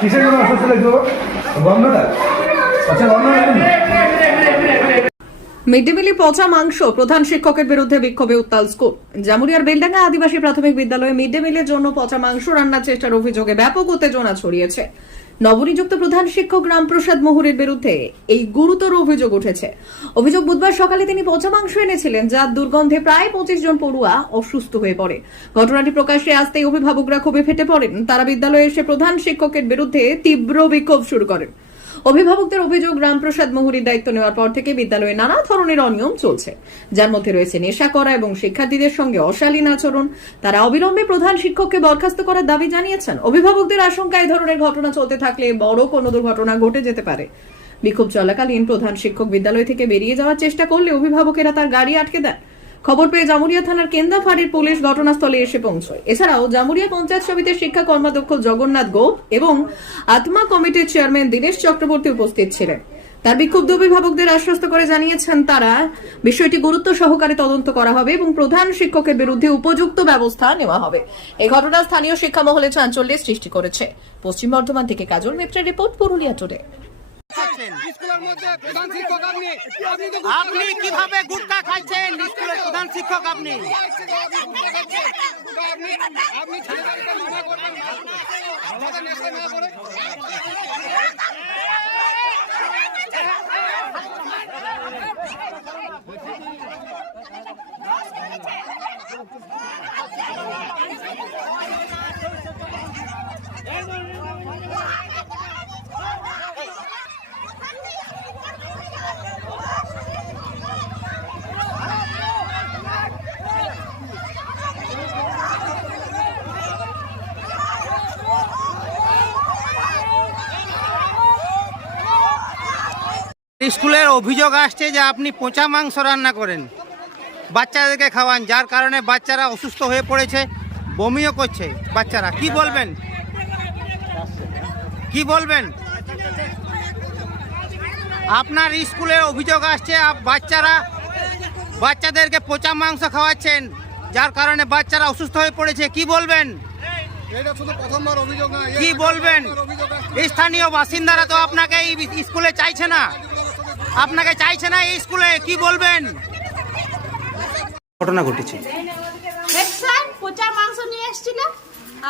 কিসের জন্য অসুস্থ লাগলো? গন্ধটা? আচ্ছা, গন্ধ মিড ডে মিলে পচা মাংস, প্রধান শিক্ষকের বিরুদ্ধে বিক্ষোভে উত্তাল স্কুল। জামুরিয়ার বেলডাঙ্গা আদিবাসী প্রাথমিক বিদ্যালয়ে মিড ডে মিলের জন্য পচা মাংস রান্নার চেষ্টার অভিযোগে ব্যাপক উত্তেজনা ছড়িয়েছে। নবনিযুক্ত প্রধান শিক্ষক রামপ্রসাদ মুহুরীর বিরুদ্ধে এই গুরুতর অভিযোগ উঠেছে। অভিযোগ, বুধবার সকালে তিনি পচা মাংস এনেছিলেন, যার দুর্গন্ধে প্রায় 25 জন পড়ুয়া অসুস্থ হয়ে পড়ে। ঘটনাটি প্রকাশ্যে আসতেই অভিভাবকরা ক্ষোভে ফেটে পড়েন। তারা বিদ্যালয়ে এসে প্রধান শিক্ষকের বিরুদ্ধে তীব্র বিক্ষোভ শুরু করেন। অভিভাবকদের অভিযোগ, রামপ্রসাদ মুহুরীর দায়িত্ব নেওয়ার পর থেকে বিদ্যালয়ে নানা ধরনের অনিয়ম চলছে, যার মধ্যে রয়েছে নেশা করা এবং শিক্ষার্থীদের সঙ্গে অশালীন আচরণ। তারা অবিলম্বে প্রধান শিক্ষককে বরখাস্ত করার দাবি জানিয়েছেন। অভিভাবকদের আশঙ্কা, এই ধরনের ঘটনা চলতে থাকলে বড় কোনো দুর্ঘটনা ঘটে যেতে পারে। বিক্ষোভ চলাকালীন প্রধান শিক্ষক বিদ্যালয় থেকে বেরিয়ে যাওয়ার চেষ্টা করলে অভিভাবকেরা তার গাড়ি আটকে দেন। খবর পেয়ে জামুরিয়া থানার কেন্দা ফাঁড়ির পুলিশ ঘটনাস্থলে এসে পৌঁছয়। এছাড়াও জামুরিয়া পঞ্চায়েত সমিতির শিক্ষা কর্মাধ্যক্ষ জগন্নাথ গোপ এবং আত্মা কমিটির চেয়ারম্যান দীনেশ চক্রবর্তী উপস্থিত ছিলেন। তার বিক্ষুব্ধ অভিভাবকদের আশ্বস্ত করে জানিয়েছেন তারা বিষয়টি গুরুত্ব সহকারে তদন্ত করা হবে এবং প্রধান শিক্ষকের বিরুদ্ধে উপযুক্ত ব্যবস্থা নেওয়া হবে। এই ঘটনা স্থানীয় শিক্ষা মহলে চাঞ্চল্যের সৃষ্টি করেছে। পশ্চিম বর্ধমান থেকে কাজল মিত্রের রিপোর্ট, পুরুলিয়া টুডে। আপনি কিভাবে গুটকা খাচ্ছেন? স্কুলের প্রধান শিক্ষক আপনি। স্কুলের অভিযোগ আসছে যে আপনি পচা মাংস রান্না করেন, বাচ্চাদেরকে খাওয়ান, যার কারণে বাচ্চারা অসুস্থ হয়ে পড়েছে, বমিও করছে বাচ্চারা। কি বলবেন? কি বলবেন? আপনার স্কুলের অভিযোগ আসছে বাচ্চাদেরকে পচা মাংস খাওয়াচ্ছেন, যার কারণে বাচ্চারা অসুস্থ হয়ে পড়েছে। কি বলবেন? কি বলবেন? স্থানীয় বাসিন্দারা তো আপনাকে এই স্কুলে চাইছে না, এই স্কুলে। কি বলবেন? ঘটনা ঘটেছে, পচা মাংস নিয়ে এসেছিল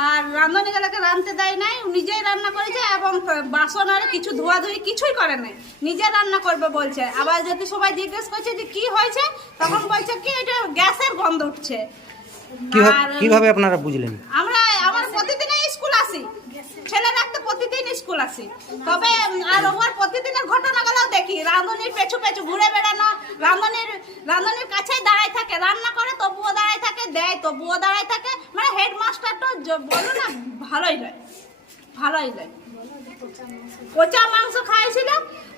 আর রাঁধুনিগুলোকে রাঁধতে দেয় নাই, নিজেই রান্না করেছে এবং বাসন আর কিছু ধোয়াধুয়ি কিছুই করে নাই, নিজে রান্না করবে বলছে। আবার যদি সবাই জিজ্ঞেস করছে যে কি হয়েছে, তখন বলছে কি এটা গ্যাসের গন্ধ উঠছে। কিভাবে আপনারা বুঝলেন? আমার প্রতিদিনই স্কুল আসি, ছেলেরা তো প্রতিদিন স্কুল আসি, তবে আর ওর প্রতিদিনের ঘটনাগুলো দেখি। রাঁধুনির পেছু পেছু ঘুরে বেড়ানো, রাঁধুনির কাছেই দাঁড়ায় থাকে, রান্না করে তবুও দাঁড়ায় থাকে, দেয় তবুও দাঁড়ায় থাকে। মানে হেডমাস্টার তো বলো না, ভালোই নয়। পচা মাংস খাইছিল,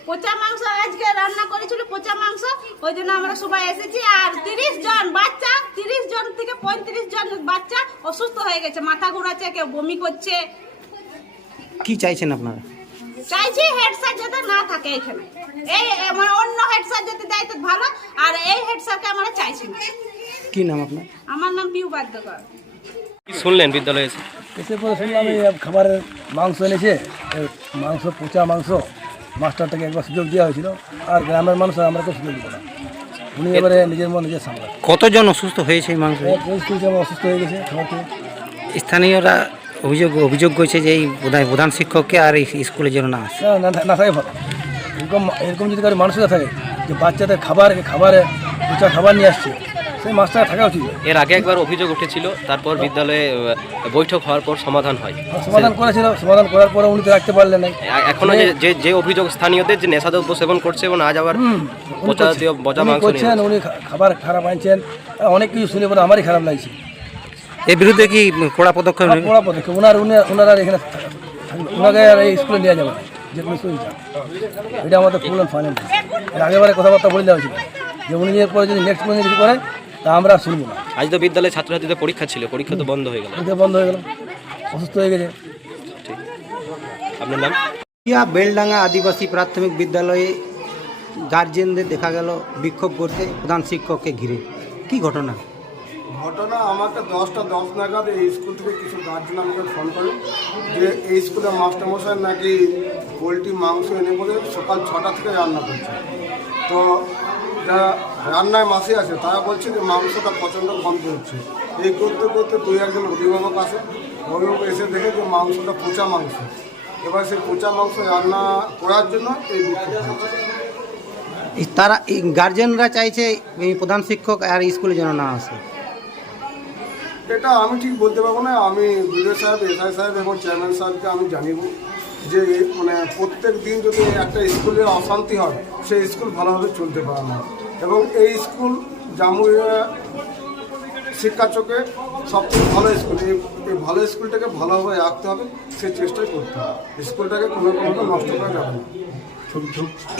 পচা মাংস আজকে রান্না করেছিল, পচা মাংস। ওই জন্য আমরা সবাই এসেছি। আর 30 জন বাচ্চা, 30 জন থেকে 35 জন বাচ্চা অসুস্থ হয়ে গেছে, মাথা ঘোরাচ্ছে, কেউ বমি করছে। কি চাইছেন আপনারা? চাইছি হেড স্যার যাতে না থাকে এখানে, এই মানে অন্য হেড স্যার যদি দেয় তো ভালো, আর এই হেড স্যারকে আমরা চাইছি না। কি নাম আপনার? আমার নাম পিউ বাদ্যকর। কি শুনলেন বিদ্যালয়ে এসে পরে শুনলাম এই খাবারের মাংস এনেছে, মাংস পচা মাংস। মাস্টারটাকে একবার সুযোগ দেওয়া হয়েছিল, আর গ্রামের মানুষ আমরা তো সুযোগ দিত না। উনি এবারে নিজের মন নিজের সামলান। কতজন অসুস্থ হয়েছে এই মাংস? অসুস্থ হয়ে গেছে খাওয়াতে। স্থানীয়রা অভিযোগ করছে যে এই প্রধান শিক্ষককে আর এই স্কুলের জন্য না আসে। না থাকে ভালো। এরকম যদি কারো মানসিকতা থাকে যে বাচ্চাদের খাবারে পচা খাবার নিয়ে আসছে, সেই মাস্টার থাকা উচিত। এর আগে একবার অভিযোগ উঠেছিল, তারপর বিদ্যালয়ে বৈঠক হওয়ার পর সমাধান হয়। সমাধান করার পরে উনি তো রাখতে পারলেন না। এখনো যে অভিযোগ স্থানীয়দের যে নেশাদ্রব্য সেবন করছে এবং আজ আবার পচা মাংস করছেন, উনি খাবার খারাপ আনছেন, অনেক কিছু শুনে পরে আমারই খারাপ লাগছে। এর বিরুদ্ধে কি কড়া পদক্ষেপ? ওনারা এখানে ওনাকে আর এই স্কুলে নিয়ে যাবে যে কোনো স্কুল যান, এটা আমাদের ফুল অ্যান্ড ফাইনাল। এর আগেবারে কথাবার্তা বলে দেওয়া হয়েছিল যে উনি পরে যদি নেক্সট কোনো কিছু করে তা আমরা শুনবো না। আজ তো বিদ্যালয়ে ছাত্রছাত্রীদের পরীক্ষা ছিল, পরীক্ষা তো বন্ধ হয়ে গেল। অসুস্থ হয়ে গেছে। আপনার নাম? বেলডাঙ্গা আদিবাসী প্রাথমিক বিদ্যালয়ে গার্জেনদের দেখা গেল বিক্ষোভ করতে প্রধান শিক্ষককে ঘিরে, কি ঘটনা? ঘটনা আমাকে 10:10 নাগাদ এই স্কুল থেকে কিছু গার্জেন আমাকে ফোন করে যে এই স্কুলে মাস্টারমশাই নাকি পোলট্রি মাংস এনে বলে সকাল 6টা থেকে রান্না করছে। তো যারা রান্নায় মাসি আছে তারা বলছে যে মাংসটা প্রচণ্ড গন্ধ হচ্ছে। এই করতে করতে 2-1 অভিভাবক আসে, অভিভাবক এসে দেখে যে মাংসটা পচা মাংস। এবার সেই পচা মাংস রান্না করার জন্য এই বিক্ষোভ হয়েছে। তারা গার্জেনরা চাইছে এই প্রধান শিক্ষক আর স্কুলে যেন না আসে। এটা আমি ঠিক বলতে পারবো না। আমি বিডিও সাহেব, এসআই সাহেব এবং চেয়ারম্যান সাহেবকে আমি জানিব যে মানে প্রত্যেক দিন যদি একটা স্কুলে অশান্তি হয় সেই স্কুল ভালোভাবে চলতে পারে না। এবং এই স্কুল জামুরিয়া শিক্ষা চোখে সবথেকে ভালো স্কুল। এই ভালো স্কুলটাকে ভালোভাবে রাখতে হবে, সেই চেষ্টাই করতে হবে। স্কুলটাকে কোনো নষ্ট করা যাবে না।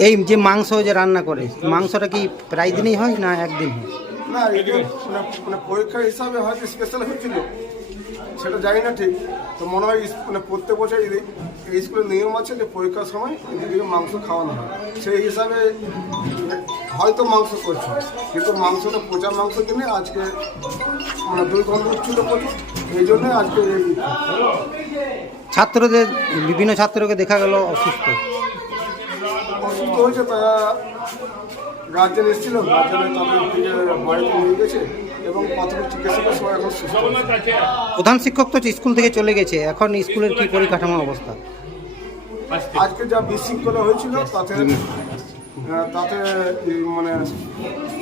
এই যে মাংস যে রান্না করে, মাংসটা কি প্রায় দিনই হয় না একদিন হয়? না, এটা মানে পরীক্ষা হিসাবে হয়তো স্পেশাল হয়েছিল, সেটা জানি না ঠিক। তো মনে হয় মানে প্রত্যেক বছর এই স্কুলের নিয়ম আছে যে পরীক্ষার সময় এদিকে মাংস খাওয়ানো হয়, সেই হিসাবে হয়তো মাংস করছে। কিন্তু মাংসটা পচা মাংস কিনে আজকে মানে দুর্গন্ধ হচ্ছিল প্রচুর, এই জন্য আজকে এই ছাত্রদের বিভিন্ন ছাত্রকে দেখা গেল অসুস্থ হয়েছে। তারা গার্জেন এসেছিল, গার্জেনের তাদেরকে বাড়িতে নিয়ে গেছে এবং প্রাথমিক চিকিৎসকের সময় এখন সুস্থ হয়েছে। প্রধান শিক্ষক তো স্কুল থেকে চলে গেছে, এখন স্কুলের কি পরিকাঠামো অবস্থা? আজকে যা বিশৃঙ্খলা হয়েছিল তাতে মানে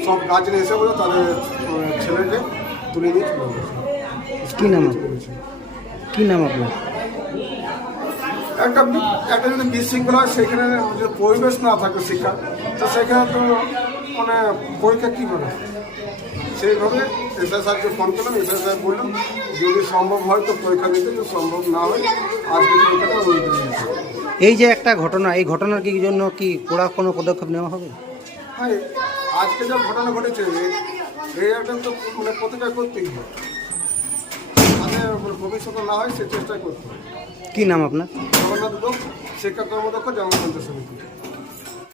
সব গার্জেন এসে বলে তাদের ছেলেকে তুলে নিয়ে চলে গেছে। কি নাম কি নাম আপনার? একটা যদি বিশৃঙ্খলা হয় সেখানে যদি পরিবেশ না থাকে শিক্ষা, তো সেখানে তো মানে পরীক্ষা কী করে? সেইভাবে এসআই সাহেবকে ফোন করলাম, এসআই সাহেব বললাম যদি সম্ভব হয় তো পরীক্ষা দিতে, যদি সম্ভব না হয় আজকে পরীক্ষাটা অনুমতি দিতে। এই যে একটা ঘটনা, এই ঘটনার কি জন্য কি কড়া কোনো পদক্ষেপ নেওয়া হবে? হ্যাঁ, আজকে যা ঘটনা ঘটেছে এই একটা তো মানে প্রতিকার করতেই হয়, যাতে ভবিষ্যতে না হয় সে চেষ্টা করতে হবে। কি নাম আপনার? জগন্নাথ দত্ত, শিক্ষা কর্মদক্ষ, জামাত সমিতি।